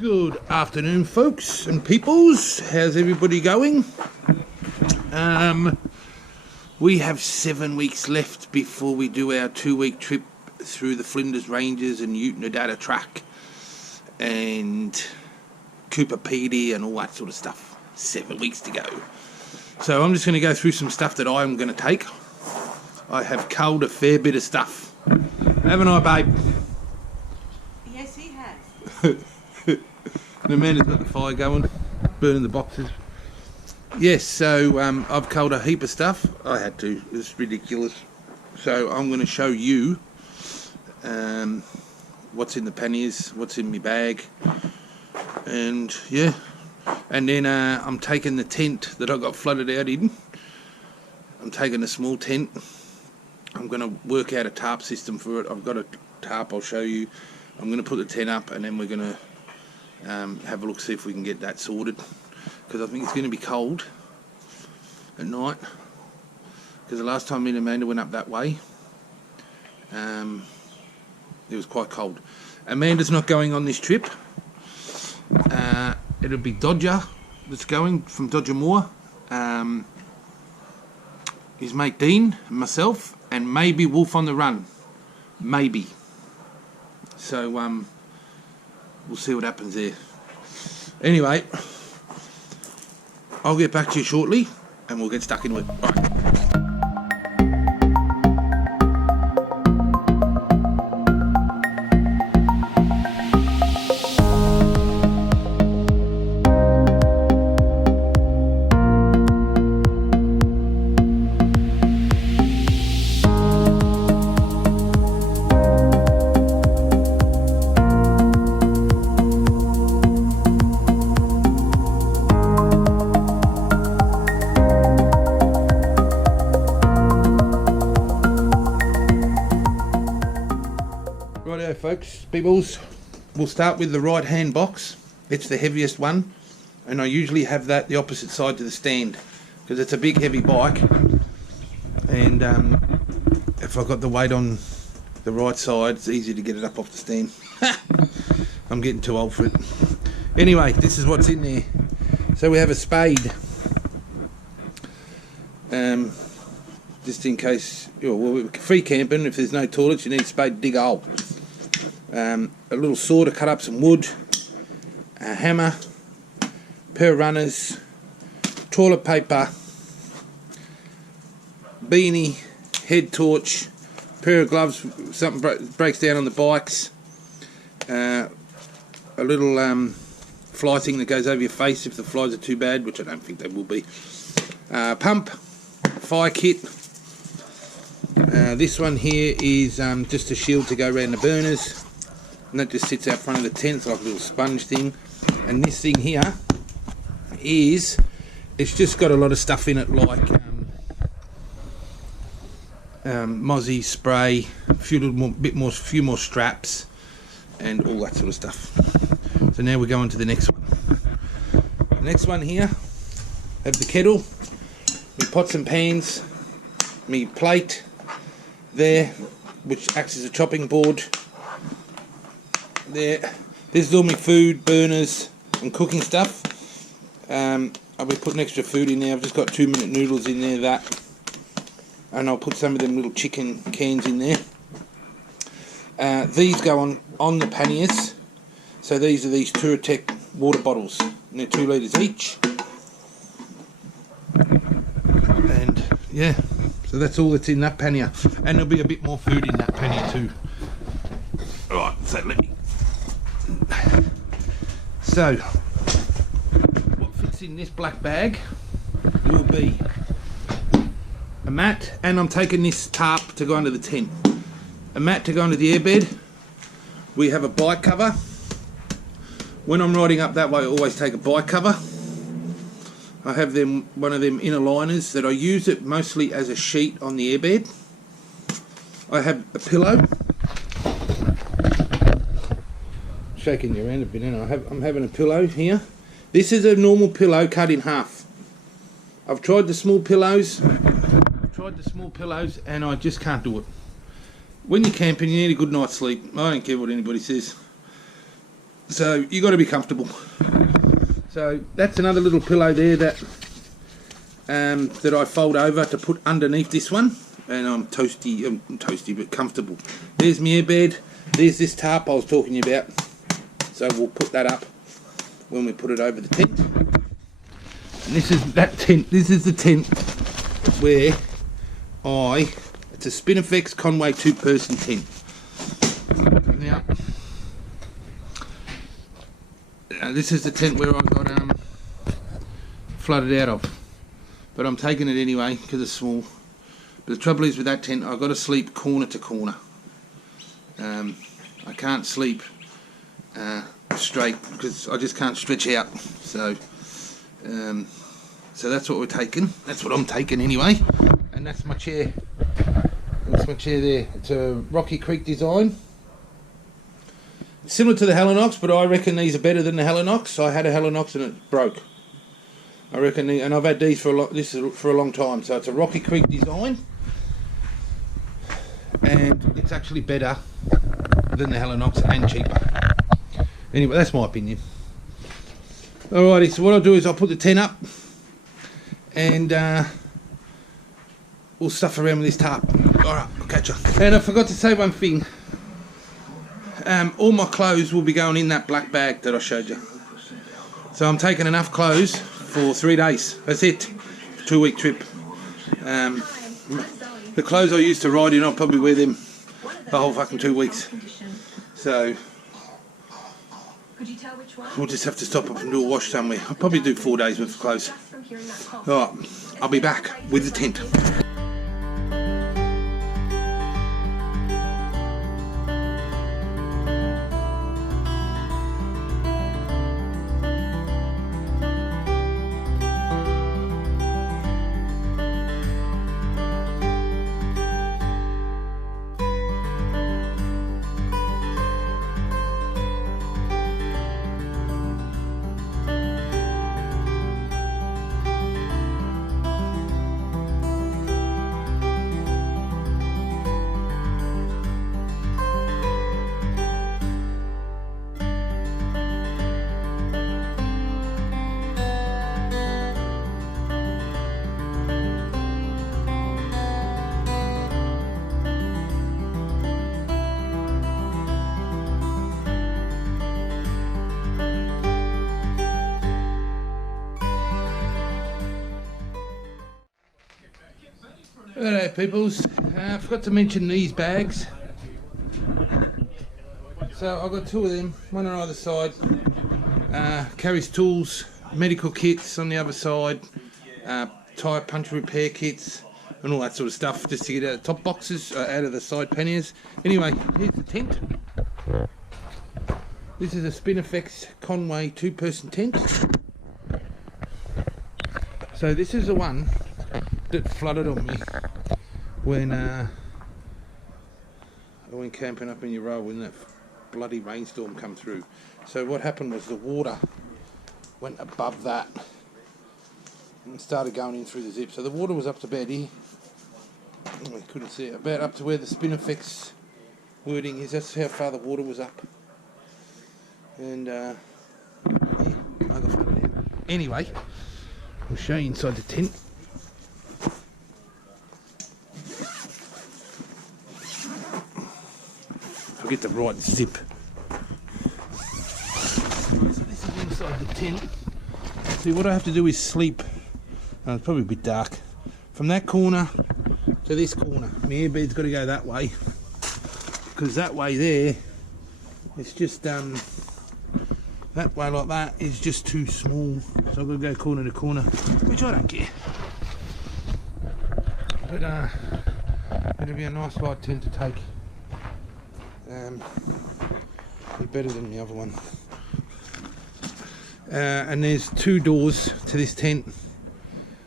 Good afternoon, folks and peoples. How's everybody going? We have 7 weeks left before we do our 2-week trip through the Flinders Ranges and Oonadatta track and Cooper Pedy and all that sort of stuff. 7 weeks to go. So I'm just going to go through some stuff that I'm going to take. I have culled a fair bit of stuff. Haven't I, babe? Yes, he has. The man has got the fire going, burning the boxes. Yes, so I've culled a heap of stuff. I had to. It's ridiculous. So I'm going to show you what's in the panniers, what's in my bag, and yeah. And then I'm taking the tent that I got flooded out in. I'm taking a small tent. I'm going to work out a tarp system for it. I've got a tarp, I'll show you. I'm going to put the tent up and then we're going to have a look, see if we can get that sorted. Because I think it's going to be cold at night. Because the last time me and Amanda went up that way, it was quite cold. Amanda's not going on this trip. It'll be Dodger that's going from Dodger Moor. His mate Dean, and myself, and maybe Wolf on the Run. Maybe. So, we'll see what happens there. Anyway, I'll get back to you shortly, and we'll get stuck into it. Right. Righto folks, peoples, we'll start with the right hand box. It's the heaviest one, and I usually have that the opposite side to the stand because it's a big heavy bike, and if I've got the weight on the right side, it's easy to get it up off the stand. I'm getting too old for it. Anyway, this is what's in there. So we have a spade, just in case, well, free camping, if there's no toilets you need a spade to dig a hole. A little saw to cut up some wood, a hammer, pair of runners, toilet paper, beanie, head torch, pair of gloves, something breaks down on the bikes, a little fly thing that goes over your face if the flies are too bad, which I don't think they will be, pump, fire kit. This one here is just a shield to go around the burners, and that just sits out front of the tent. It's like a little sponge thing. And this thing here is, it's just got a lot of stuff in it, like mozzie spray, few more straps, and all that sort of stuff. So now we go on to the next one. The next one here, have the kettle, me pots and pans, me plate there, which acts as a chopping board. There, this is all my food, burners and cooking stuff. I'll be putting extra food in there. I've just got 2-minute noodles in there, that, and I'll put some of them little chicken cans in there. These go on the panniers. So these are these Touratech water bottles, and they're 2 litres each. And yeah, so that's all that's in that pannier, and there'll be a bit more food in that pannier too. Alright, so let me. So, what fits in this black bag will be a mat, and I'm taking this tarp to go under the tent. A mat to go under the airbed. We have a bike cover. When I'm riding up that way, I always take a bike cover. I have one of them inner liners that I use it mostly as a sheet on the airbed. I have a pillow. Shaking you around a bit, and I'm having a pillow here. This is a normal pillow cut in half. I've tried the small pillows. And I just can't do it. When you're camping, you need a good night's sleep. I don't care what anybody says. So you got to be comfortable. So that's another little pillow there that that I fold over to put underneath this one, and I'm toasty but comfortable. There's my airbed. There's this tarp I was talking about. So we'll put that up when we put it over the tent. And this is that tent. This is the tent where it's a Spinifex Conway 2-person tent. Now this is the tent where I got flooded out of, but I'm taking it anyway because it's small. But the trouble is with that tent, I've got to sleep corner to corner. I can't sleep straight because I just can't stretch out. So that's what we're taking. That's what I'm taking anyway. And that's my chair. That's my chair there. It's a Rocky Creek design. Similar to the Helinox, but I reckon these are better than the Helinox. I had a Helinox and it broke. I reckon, and I've had these for a long time. So it's a Rocky Creek design, and it's actually better than the Helinox and cheaper. Anyway, that's my opinion. Alrighty, so what I'll do is I'll put the tent up, and we'll stuff around with this tarp. Alright, I'll catch you. And I forgot to say one thing. All my clothes will be going in that black bag that I showed you. So I'm taking enough clothes for 3 days. That's it. 2-week trip. The clothes I used to ride in, I'll probably wear them the whole fucking 2 weeks. So we'll just have to stop up and do a wash somewhere. I'll probably do 4 days worth of clothes. Alright, I'll be back with the tent. Alright peoples, I forgot to mention these bags. So I've got 2 of them, one on either side. Carries tools, medical kits on the other side, tyre punch repair kits and all that sort of stuff, just to get out of the top boxes, out of the side panniers. Anyway, here's the tent. This is a Spinifex Conway 2-person tent. So this is the one that flooded on me when I went camping up in Euroa when that bloody rainstorm come through. So what happened was the water went above that and started going in through the zip. So the water was up to about here. Oh, I couldn't see it. About up to where the Spinifex wording is. That's how far the water was up. And yeah, I got flooded out. Anyway, I'll show you inside the tent. Forget the right zip. So this is inside the tent. See, what I have to do is sleep. It's probably a bit dark. From that corner to this corner. My airbed's got to go that way, because that way there, it's just that way like that is just too small. So I've got to go corner to corner, which I don't care. But it'll be a nice light tent to take. Be better than the other one. And there's 2 doors to this tent,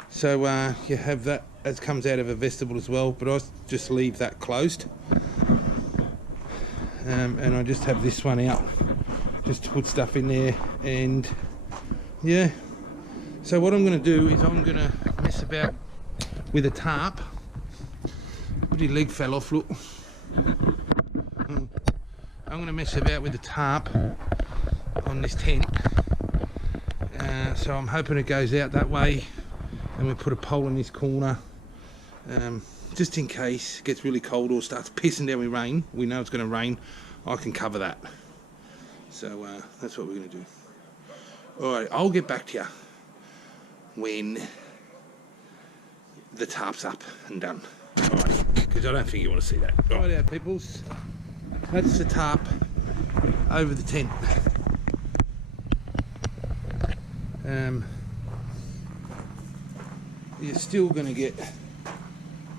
so you have that as comes out of a vestibule as well, but I just leave that closed, and I just have this one out just to put stuff in there. And yeah, so what I'm going to do is I'm going to mess about with a tarp. Your leg fell off, look. I'm going to mess about with the tarp on this tent. So I'm hoping it goes out that way, and we put a pole in this corner, just in case it gets really cold or starts pissing down with rain. We know it's going to rain. I can cover that. So that's what we're going to do. Alright, I'll get back to you when the tarp's up and done. Alright, because I don't think you want to see that. Right out, peoples. That's the tarp over the tent. You're still going to get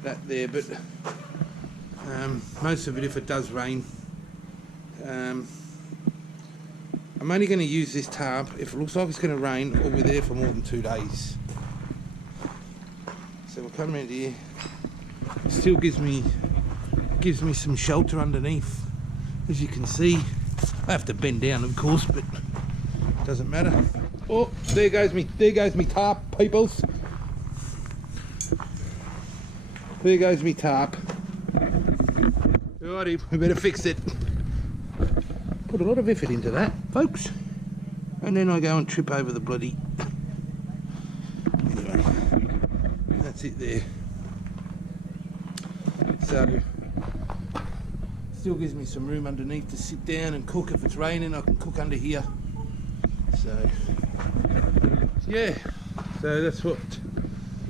that there, but most of it, if it does rain, I'm only going to use this tarp if it looks like it's going to rain or we're there for more than 2 days. So we'll come around here. It still gives me some shelter underneath, as you can see. I have to bend down, of course, but it doesn't matter. Oh, there goes me tarp, peoples. There goes me tarp. Alrighty, we better fix it. Put a lot of effort into that, folks. And then I go and trip over the bloody... Anyway, that's it there. So, still gives me some room underneath to sit down and cook. If it's raining, I can cook under here. So, yeah. So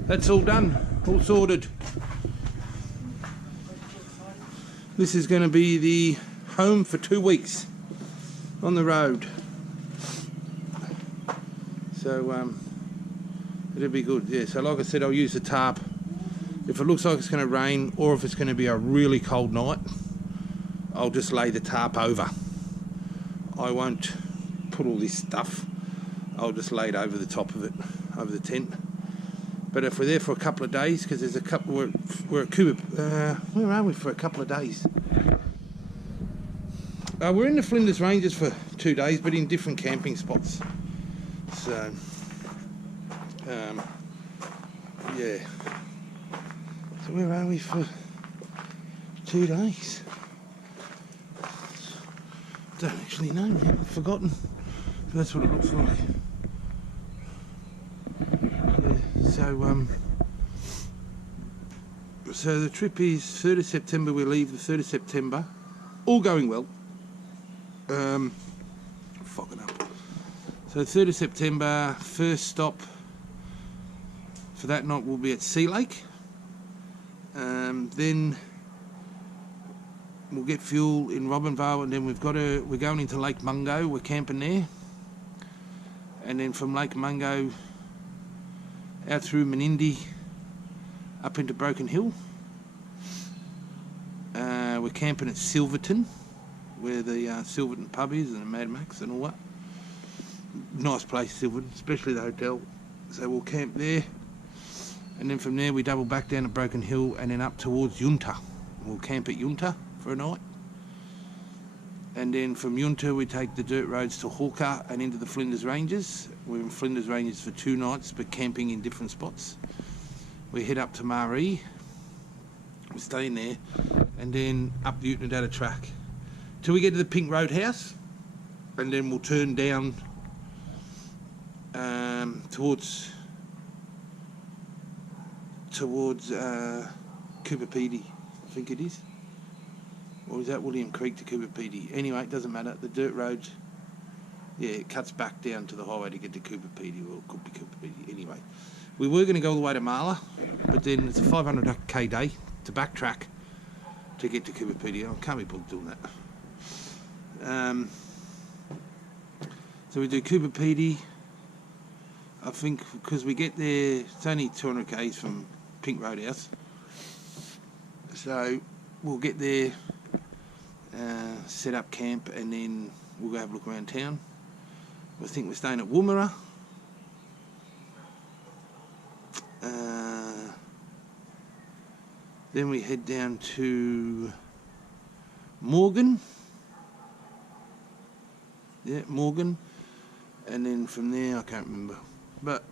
that's all done, all sorted. This is going to be the home for 2 weeks on the road. So it'll be good. Yeah, so like I said, I'll use the tarp if it looks like it's going to rain, or if it's going to be a really cold night. I'll just lay the tarp over. I won't put all this stuff. I'll just lay it over the top of it, over the tent. But if we're there for a couple of days, because there's a couple, we're at Cuba, where are we for a couple of days? We're in the Flinders Ranges for 2 days, but in different camping spots. So, yeah. So where are we for 2 days? Don't actually know now, I've forgotten. But that's what it looks like. So the trip is 3rd of September, we leave the 3rd of September, all going well. Fucking up. So 3rd of September, first stop for that night will be at Sea Lake. Then we'll get fuel in Robinvale, and then we're going into Lake Mungo, we're camping there. And then from Lake Mungo out through Menindee up into Broken Hill. We're camping at Silverton, where the Silverton pub is, and the Mad Max and all that. Nice place, Silverton, especially the hotel. So we'll camp there, and then from there we double back down to Broken Hill and then up towards Yunta. We'll camp at Yunta for a night, and then from Yunta we take the dirt roads to Hawker and into the Flinders Ranges. We're in Flinders Ranges for 2 nights, but camping in different spots. We head up to Maree, we're staying there, and then up the Oonadatta track till we get to the Pink Roadhouse, and then we'll turn down towards Cooper Pedy, I think it is. Or is that William Creek to Cooper Pedy? Anyway, it doesn't matter. The dirt road, yeah, it cuts back down to the highway to get to Cooper Pedy, or it could be Cooper Pedy. Anyway, we were going to go all the way to Marla, but then it's a 500k day to backtrack to get to Cooper Pedy. I can't be bothered doing that. So we do Cooper Pedy. I think because we get there, it's only 200 k's from Pink Roadhouse. So we'll get there, set up camp, and then we'll go have a look around town. I think we're staying at Woomera. Then we head down to Morgan. Yeah, Morgan. And then from there, I can't remember. But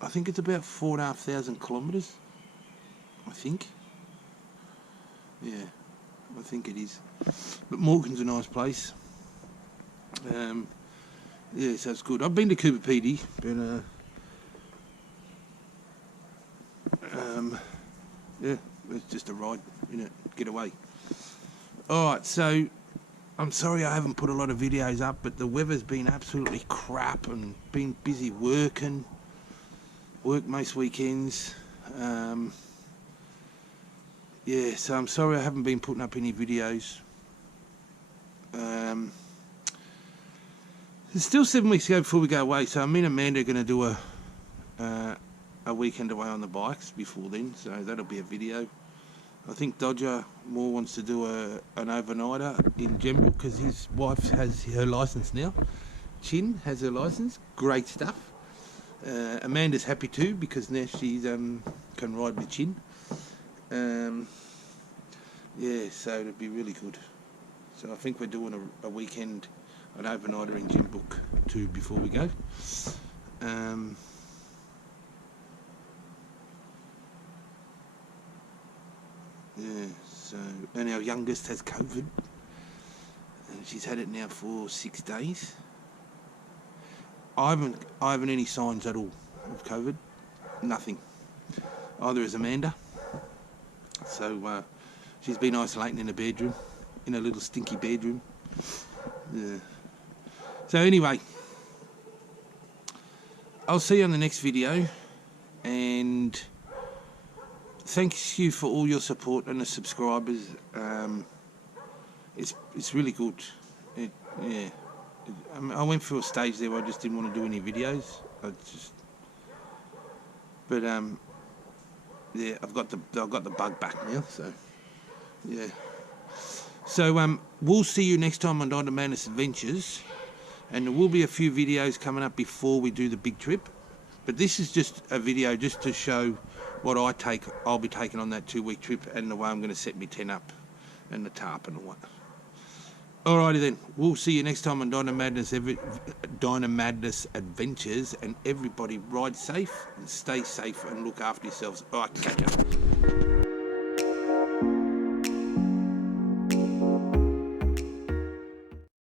I think it's about 4,500 kilometres. I think. Yeah, I think it is. But Morgan's a nice place. Yeah, so it's good. I've been to Cooper Pedy, but yeah, it's just a ride, get away. Alright, so I'm sorry I haven't put a lot of videos up, but the weather's been absolutely crap and been busy working. Work most weekends. Yeah, so I'm sorry I haven't been putting up any videos. There's still 7 weeks to go before we go away, so me and Amanda are going to do a weekend away on the bikes before then, so that'll be a video. I think Dodger Moore wants to do an overnighter in Gembrook because his wife has her licence now. Chin has her licence. Great stuff. Amanda's happy too because now she can ride with Chin. Yeah, so it'd be really good. So I think we're doing a weekend, an overnighter in Gembrook too before we go. Yeah, so, and our youngest has COVID, and she's had it now for 6 days. I haven't any signs at all of COVID, nothing. Either is Amanda. So she's been isolating in a bedroom, in a little stinky bedroom. Yeah. So anyway, I'll see you on the next video, and thank you for all your support and the subscribers. It's really good. I went through a stage there where I just didn't want to do any videos. Yeah, I've got the bug back now. So yeah. So we'll see you next time on Oonadatta Adventures, and there will be a few videos coming up before we do the big trip. But this is just a video just to show what I'll be taking on that 2-week trip, and the way I'm going to set my tent up and the tarp and all that. Alrighty then, we'll see you next time on Oonadatta Adventures, and everybody ride safe and stay safe and look after yourselves. Alright, catch ya.